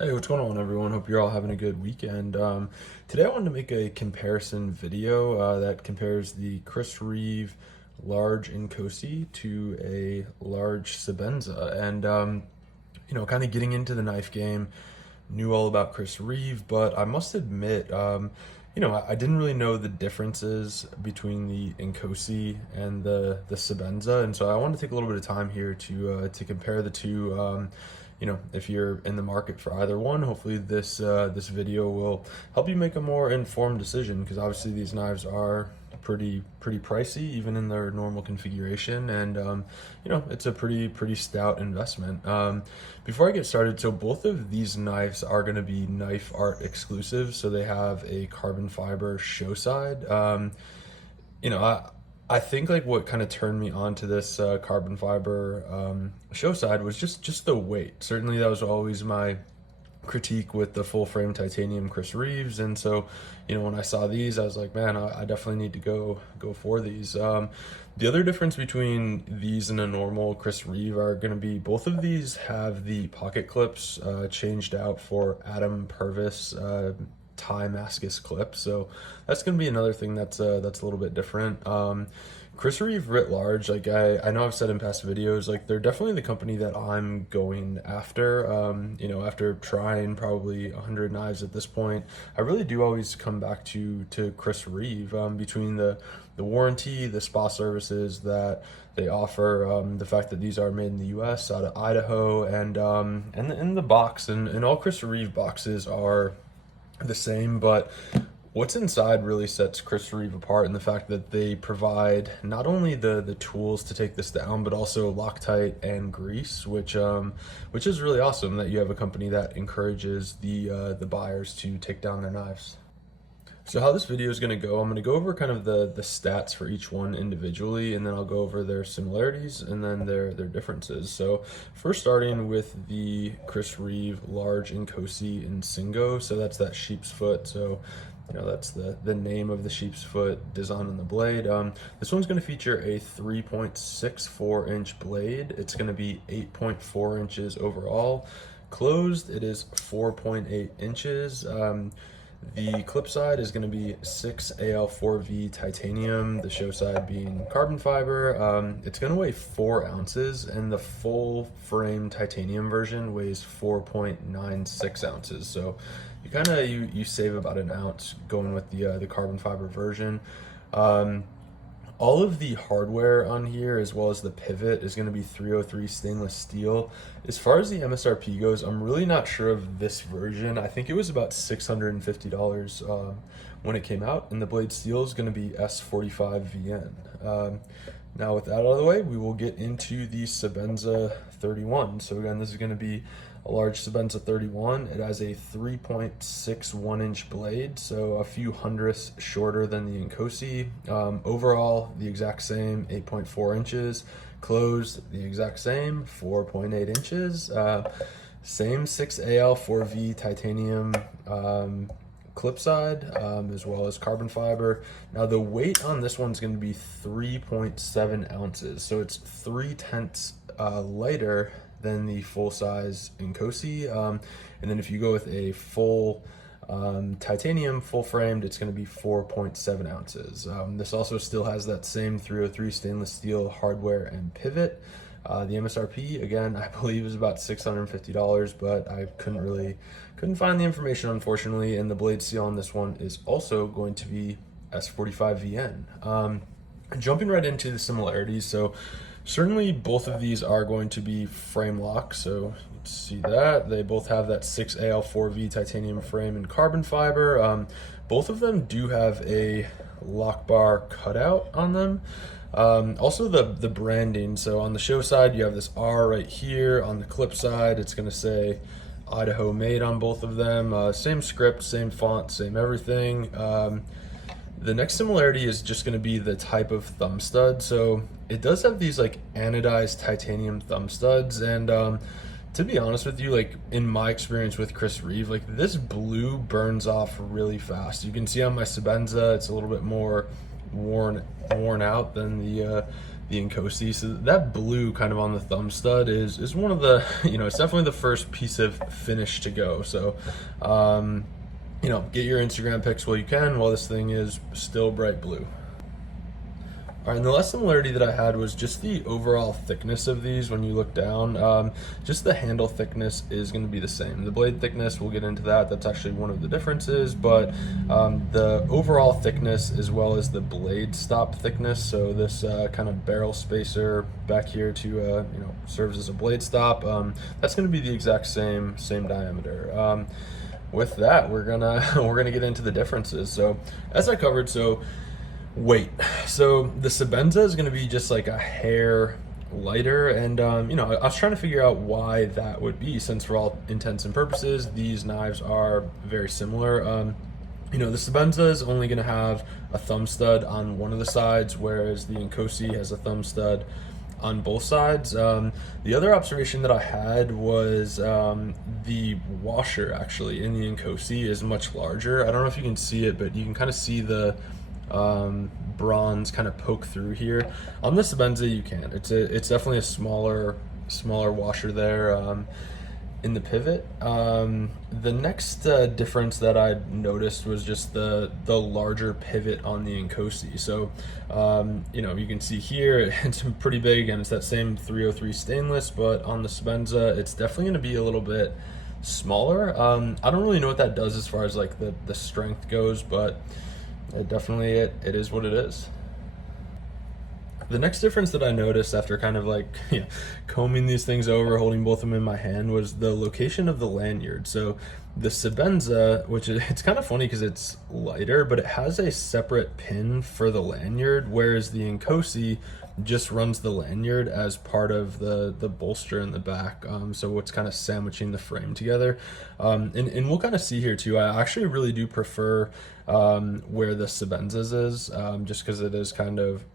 Hey, what's going on, everyone? Hope you're all having a good weekend. Today I wanted to make a comparison video that compares the Chris Reeve large Inkosi to a large Sebenza. And, kind of getting into the knife game, knew all about Chris Reeve, but I must admit, I didn't really know the differences between the Inkosi and the Sebenza. And so I wanted to take a little bit of time here to compare the two. If you're in the market for either one, hopefully this video will help you make a more informed decision, because obviously these knives are pretty pricey even in their normal configuration, and it's a pretty stout investment. Before I get started, so both of these knives are going to be Knife Art exclusive, so they have a carbon fiber show side. You know, I think like what kind of turned me on to this carbon fiber show side was just the weight. Certainly, that was always my critique with the full frame titanium Chris Reeves, and so when I saw these, I was like, man, I definitely need to go for these. The other difference between these and a normal Chris Reeve are going to be both of these have the pocket clips changed out for Adam Purvis tie Mascus clip, so that's going to be another thing that's a little bit different. Chris Reeve writ large, like I know I've said in past videos, like they're definitely the company that I'm going after. After trying probably 100 knives at this point, I really do always come back to Chris Reeve, between the warranty, the spa services that they offer, the fact that these are made in the U.S. out of Idaho, and the box, and all Chris Reeve boxes are the same, but what's inside really sets Chris Reeve apart in the fact that they provide not only the tools to take this down, but also Loctite and grease, which is really awesome that you have a company that encourages the buyers to take down their knives. So how this video is going to go, I'm going to go over kind of the stats for each one individually, and then I'll go over their similarities and then their differences. So first, starting with the Chris Reeve large Inkosi and Singo, so that's that sheep's foot. So that's the name of the sheep's foot design on the blade. This one's going to feature a 3.64 inch blade. It's going to be 8.4 inches overall. Closed, it is 4.8 inches. The clip side is going to be 6AL4V titanium, the show side being carbon fiber. It's going to weigh 4 ounces, and the full frame titanium version weighs 4.96 ounces. So you save about an ounce going with the carbon fiber version. All of the hardware on here, as well as the pivot, is going to be 303 stainless steel. As far as the MSRP goes, I'm really not sure of this version. I think it was about $650 when it came out, and the blade steel is going to be S45VN. Now, with that out of the way, we will get into the Sebenza 31. So again, this is going to be a large Sebenza 31. It has a 3.61 inch blade, so a few hundredths shorter than the Inkosi. Overall, the exact same, 8.4 inches. Closed, the exact same, 4.8 inches. Same 6AL4V titanium clip side, as well as carbon fiber. Now the weight on this one's going to be 3.7 ounces, so it's 3/10 lighter than the full size Inkosi. And then if you go with a full titanium full framed, it's going to be 4.7 ounces. This also still has that same 303 stainless steel hardware and pivot. The MSRP, again, I believe is about $650, but I couldn't find the information, unfortunately, and the blade steel on this one is also going to be S45VN. Jumping right into the similarities, so certainly both of these are going to be frame lock, so let's see that. They both have that 6AL4V titanium frame and carbon fiber. Both of them do have a lock bar cutout on them. Also the branding, so on the show side you have this R right here. On the clip side it's going to say Idaho made on both of them. Same script, same font, same everything. The next similarity is just going to be the type of thumb stud. So it does have these like anodized titanium thumb studs, and to be honest with you, like in my experience with Chris Reeve, like this blue burns off really fast. You can see on my Sebenza it's a little bit more worn out than the the Inkosi. So that blue kind of on the thumb stud is one of the, it's definitely the first piece of finish to go. So, get your Instagram pics while you can, while this thing is still bright blue. All right, and the last similarity that I had was just the overall thickness of these when you look down. Just the handle thickness is going to be the same. The blade thickness, we'll get into that. That's actually one of the differences, but the overall thickness as well as the blade stop thickness, so this kind of barrel spacer back here to, serves as a blade stop, that's going to be the exact same diameter. With that, we're gonna get into the differences. So as I covered, weight. So the Sebenza is going to be just like a hair lighter, and I was trying to figure out why that would be, since for all intents and purposes these knives are very similar. The Sebenza is only going to have a thumb stud on one of the sides, whereas the Inkosi has a thumb stud on both sides. The other observation that I had was the washer actually in the Inkosi is much larger. I don't know if you can see it, but you can kind of see the bronze kind of poke through here. On the Sebenza you can. It's definitely a smaller washer there in the pivot. The next difference that I noticed was just the larger pivot on the Inkosi. So you can see here it's pretty big, and it's that same 303 stainless, but on the Sebenza it's definitely going to be a little bit smaller. I don't really know what that does as far as like the strength goes, but it is what it is. The next difference that I noticed after kind of like combing these things over, holding both of them in my hand, was the location of the lanyard. So the Sebenza, it's kind of funny because it's lighter, but it has a separate pin for the lanyard, whereas the Inkosi just runs the lanyard as part of the bolster in the back. So what's kind of sandwiching the frame together. And we'll kind of see here too, I actually really do prefer where the Sebenza's is, just because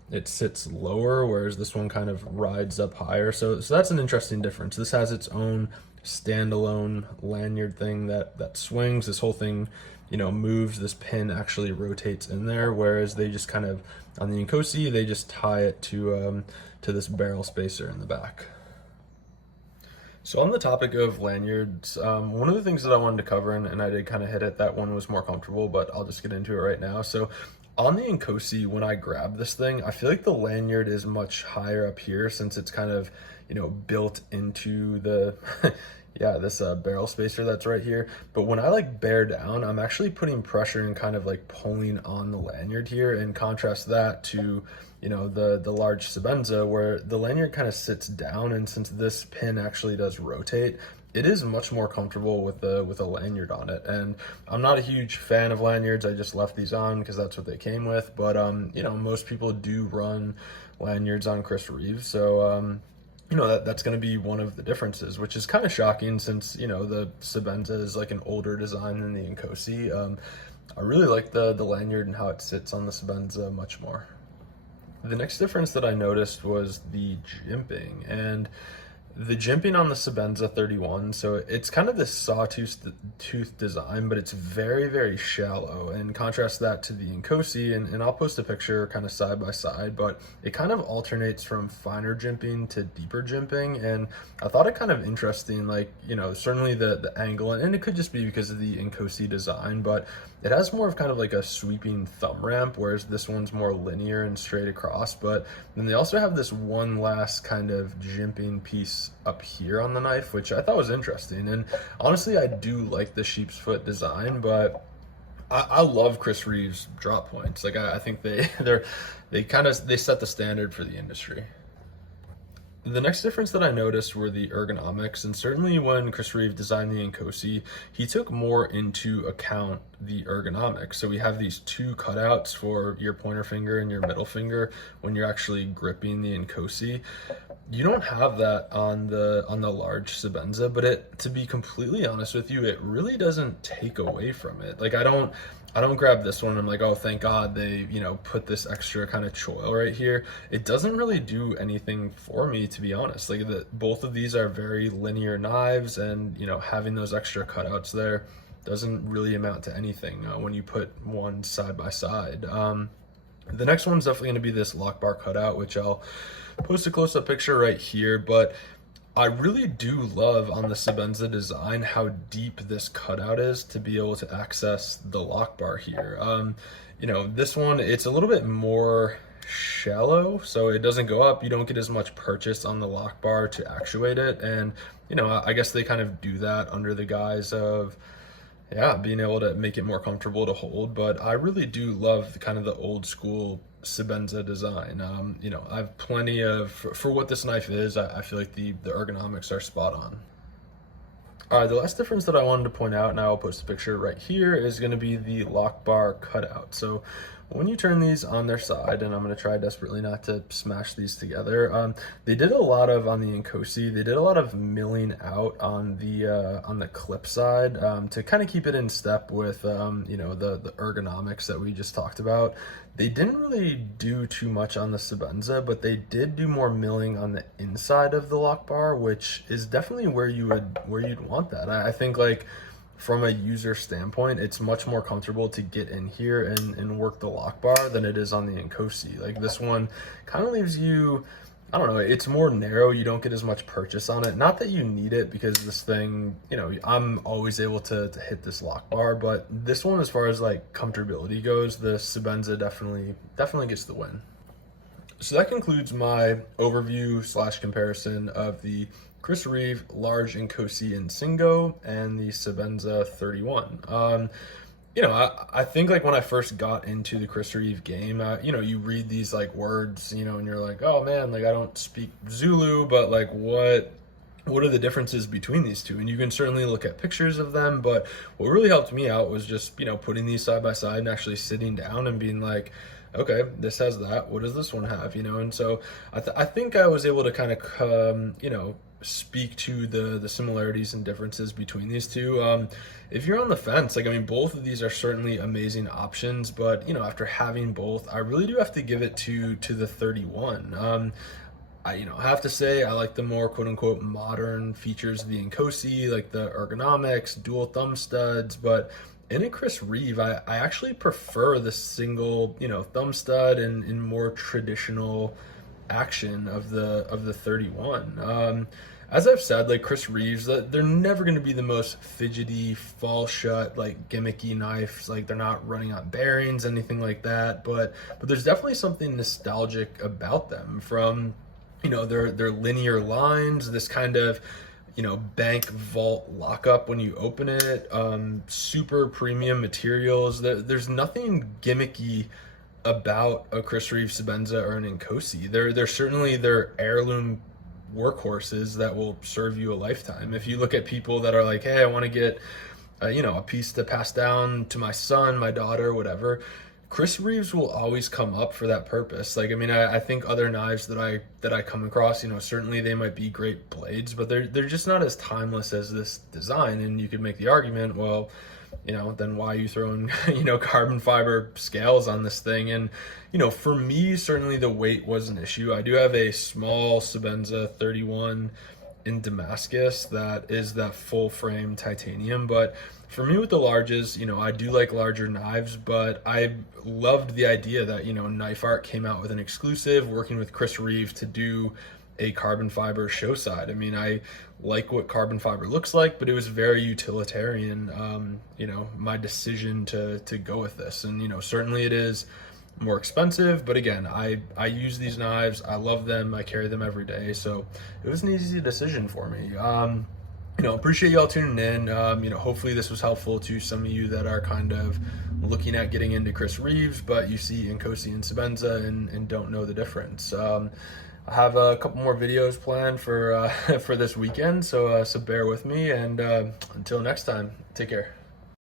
it sits lower, whereas this one kind of rides up higher. So that's an interesting difference. This has its own standalone lanyard thing that swings. This whole thing moves. This pin actually rotates in there, whereas they just kind of, on the Inkosi, they just tie it to this barrel spacer in the back. So on the topic of lanyards, one of the things that I wanted to cover, and I did kind of hit it, that one was more comfortable, but I'll just get into it right now. So on the Inkosi, when I grab this thing, I feel like the lanyard is much higher up here, since it's kind of, built into the this barrel spacer that's right here. But when I like bear down, I'm actually putting pressure and kind of like pulling on the lanyard here, and contrast that to the large Sebenza, where the lanyard kind of sits down, and since this pin actually does rotate, it is much more comfortable with a lanyard on it. And I'm not a huge fan of lanyards. I just left these on because that's what they came with. But most people do run lanyards on Chris Reeve, so that's going to be one of the differences, which is kind of shocking, since the Sebenza is like an older design than the Inkosi. I really like the lanyard and how it sits on the Sebenza much more. The next difference that I noticed was the jimping, and the jimping on the Sebenza 31, so it's kind of this sawtooth design, but it's very, very shallow, and contrast that to the Inkosi, and I'll post a picture kind of side by side, but it kind of alternates from finer jimping to deeper jimping, and I thought it kind of interesting, like, certainly the angle, and it could just be because of the Inkosi design, but it has more of kind of like a sweeping thumb ramp, whereas this one's more linear and straight across. But then they also have this one last kind of jimping piece up here on the knife, which I thought was interesting. And honestly, I do like the sheep's foot design, but I love Chris Reeve's drop points. Like I think they set the standard for the industry. The next difference that I noticed were the ergonomics, and certainly when Chris Reeve designed the Inkosi, he took more into account the ergonomics. So we have these two cutouts for your pointer finger and your middle finger when you're actually gripping the Inkosi. You don't have that on the large Sebenza, but to be completely honest with you, it really doesn't take away from it. Like I don't grab this one and I'm like, oh, thank God they, put this extra kind of choil right here. It doesn't really do anything for me, to be honest. Like both of these are very linear knives, and, having those extra cutouts there doesn't really amount to anything when you put one side by side. The next one's definitely going to be this lock bar cutout, which I'll post a close-up picture right here, but I really do love on the Sebenza design how deep this cutout is to be able to access the lock bar here. This one, it's a little bit more shallow, so it doesn't go up. You don't get as much purchase on the lock bar to actuate it. And, I guess they kind of do that under the guise of, yeah, being able to make it more comfortable to hold. But I really do love kind of the old school Sebenza design. I have plenty of, for what this knife is, I feel like the ergonomics are spot on. All right, the last difference that I wanted to point out, and I will post a picture right here, is going to be the lock bar cutout. So when you turn these on their side, and I'm going to try desperately not to smash these together, they did a lot of, on the Inkosi, they did a lot of milling out on the clip side to kind of keep it in step with, the ergonomics that we just talked about. They didn't really do too much on the Sebenza, but they did do more milling on the inside of the lock bar, which is definitely where you'd want that. I think, like, from a user standpoint, it's much more comfortable to get in here and work the lock bar than it is on the Inkosi. Like, this one kind of leaves you, I don't know, it's more narrow. You don't get as much purchase on it. Not that you need it, because this thing, I'm always able to hit this lock bar, but this one, as far as like comfortability goes, the Sebenza definitely gets the win. So that concludes my overview / comparison of the Chris Reeve Large Inkosi and Singo and the Sebenza 31. I think, like, when I first got into the Chris Reeve game, you read these like words, and you're like, oh man, like, I don't speak Zulu, but like, what are the differences between these two? And you can certainly look at pictures of them, but what really helped me out was just, putting these side by side and actually sitting down and being like, okay, this has that, what does this one have, and so I think I was able to kind of, speak to the similarities and differences between these two. If you're on the fence, like, I mean, both of these are certainly amazing options, but after having both, I really do have to give it to the 31. I have to say I like the more quote unquote modern features of the Inkosi, like the ergonomics, dual thumb studs, but in a Chris Reeve, I actually prefer the single, thumb stud and more traditional action of the 31. As I've said, like, Chris Reeves, they're never going to be the most fidgety, fall shut, like, gimmicky knives. Like, they're not running on bearings, anything like that. But there's definitely something nostalgic about them, from, their linear lines, this kind of, bank vault lockup when you open it, super premium materials. There's nothing gimmicky about a Chris Reeve Sebenza or an Inkosi. They're certainly their heirloom workhorses that will serve you a lifetime. If you look at people that are like, hey, I want to get a piece to pass down to my son, my daughter, whatever, Chris Reeves will always come up for that purpose. Like, I mean, I think other knives that I come across, certainly they might be great blades, but they're just not as timeless as this design. And you could make the argument, well, then why are you throwing, carbon fiber scales on this thing? And, for me, certainly the weight was an issue. I do have a small Sebenza 31 in Damascus that is that full frame titanium, but for me with the larges, I do like larger knives, but I loved the idea that, Knife Art came out with an exclusive, working with Chris Reeve to do a carbon fiber show side. I mean, I like what carbon fiber looks like, but it was very utilitarian, my decision to go with this. And, certainly it is more expensive, but again, I use these knives, I love them, I carry them every day, so it was an easy decision for me. Appreciate y'all tuning in. Hopefully this was helpful to some of you that are kind of looking at getting into Chris Reeves, but you see Inkosi and Sebenza and don't know the difference. I have a couple more videos planned for this weekend, so bear with me, and until next time, take care.